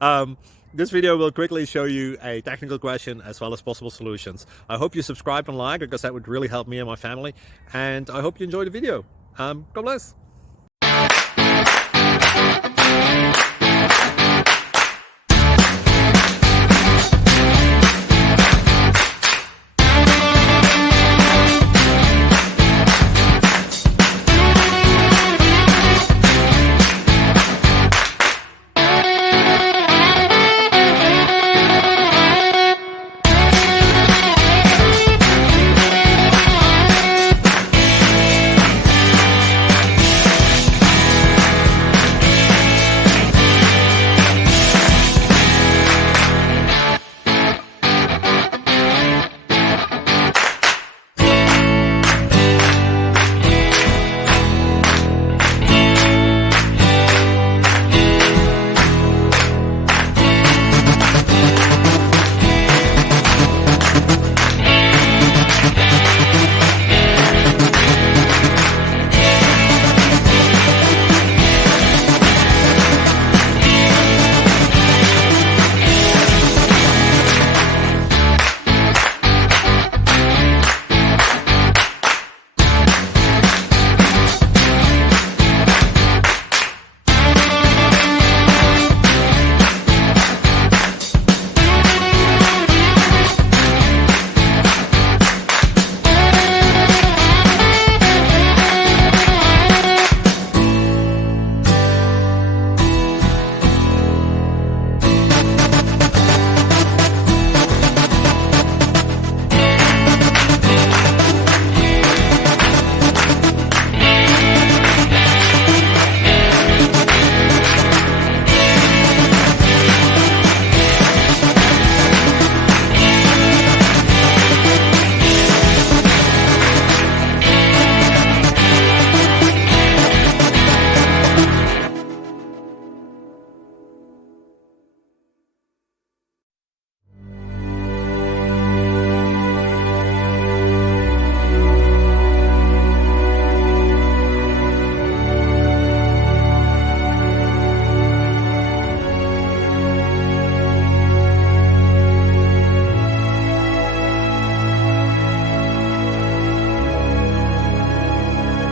um, this video will quickly show you a technical question as well as possible solutions. I hope you subscribe and like because that would really help me and my family. And I hope you enjoy the video. God bless.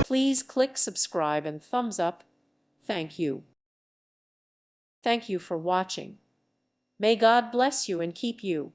Please click subscribe and thumbs up. Thank you. Thank you for watching. May God bless you and keep you.